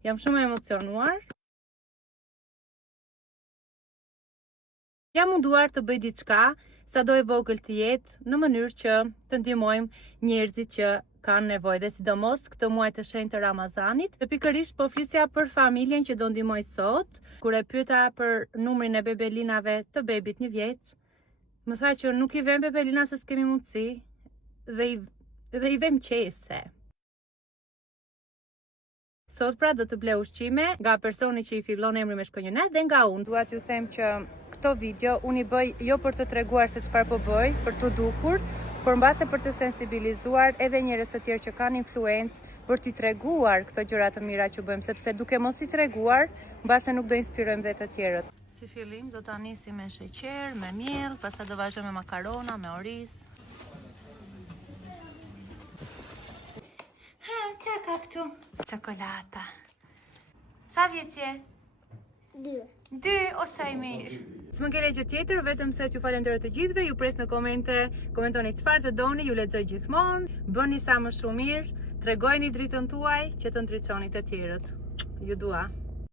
Jam shumë e emocionuar. Jam munduar të bëj diçka, sado e vogël të jetë, në mënyrë që të ndihmojmë njerëzit që kanë nevojë, dhe sidomos këtë muaj të shenjtë të Ramazanit. Dhe pikërisht po flisja për familjen që do ndihmoj sot. Kur e pyeta për numrin e bebelinave të bebit 1 vjeç, më tha që nuk i vëm bebelina se s'kemi mundësi, dhe i vëm qese. Sot pra do të ble ushqime nga personi që i fillon emri me shkronjën dhe nga unë. Dua t'ju them që këto video unë i bëj jo për të treguar se çfarë po bëj, për të dukur, por mbase për të sensibilizuar edhe njerëz të tjerë që kanë influencë, për t'i treguar këto gjëra të mira që bëjmë, sepse duke mos i treguar, mbase nuk do inspirojmë dhe të tjerët. Si fillim do ta nisim me sheqer, me miell, pastaj do vazhdojmë me makarona, me oriz. Qa ka këtu? Çokolata. Sa vjeç je? 2, o sa i mirë. S'më keni gjë tjetër, vetëm se t'ju falenderoj të gjithëve, ju pres në komente, komentoni çfarë të doni, ju lexoj gjithmonë, bëni sa më shumë mirë, tregojeni dritën tuaj që të ndriçoni të tjerët. Ju dua.